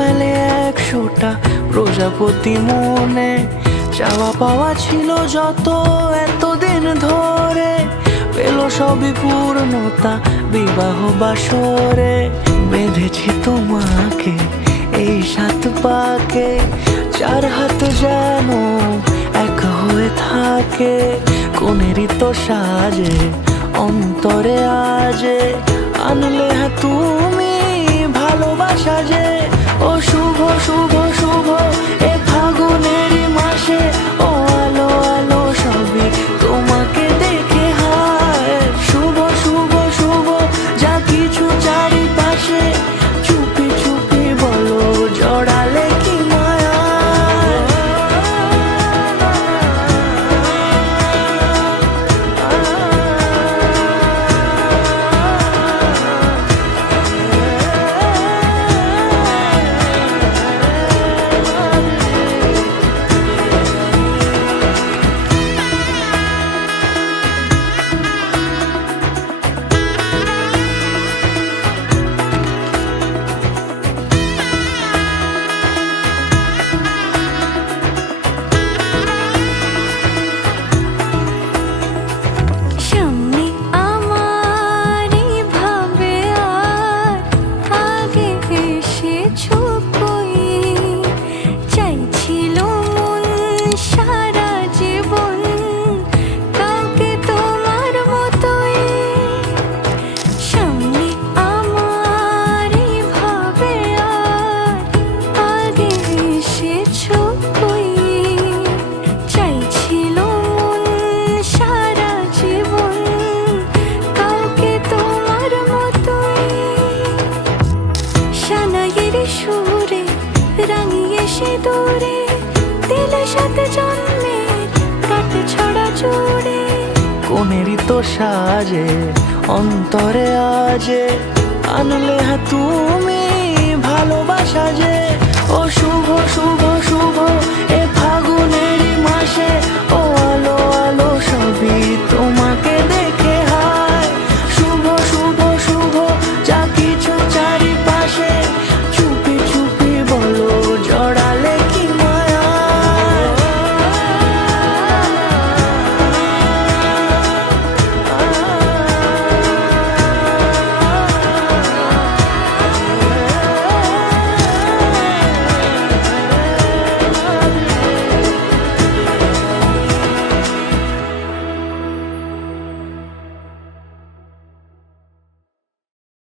মেলে 100টা প্রজাপতি মনে। চাওয়া পাওয়া ছিল যত এতদিন ধরে, পেল সবই পূর্ণতা বিবাহ বাসরে। বেঁধেছি তোমাকে এই 7 পাকে, 4 হাত যেন এক হয়ে থাকে। কোনেরই তো সাজে অন্তরে আজে, আনলে তুমি ভালোবাসা যে। ও শুভ শুভ শুভ এ ফাগুনেরই মাসে, ও আলো আলো সবই তোমাকে দেখে হায়। শুভ শুভ শুভ যা কিছু চারিপাশে, চুপি চুপি বলো জড়ালে কি মায়া। সুরে রাঙিয়ে সে দূরে, দিলে 7 জন্মের কাট ছড়া জুড়ে। কোনেরই তো সাজে অন্তরে আজে, আনলে তুমি ভালোবাসা যে। ও শুভ শুভ শুভ এ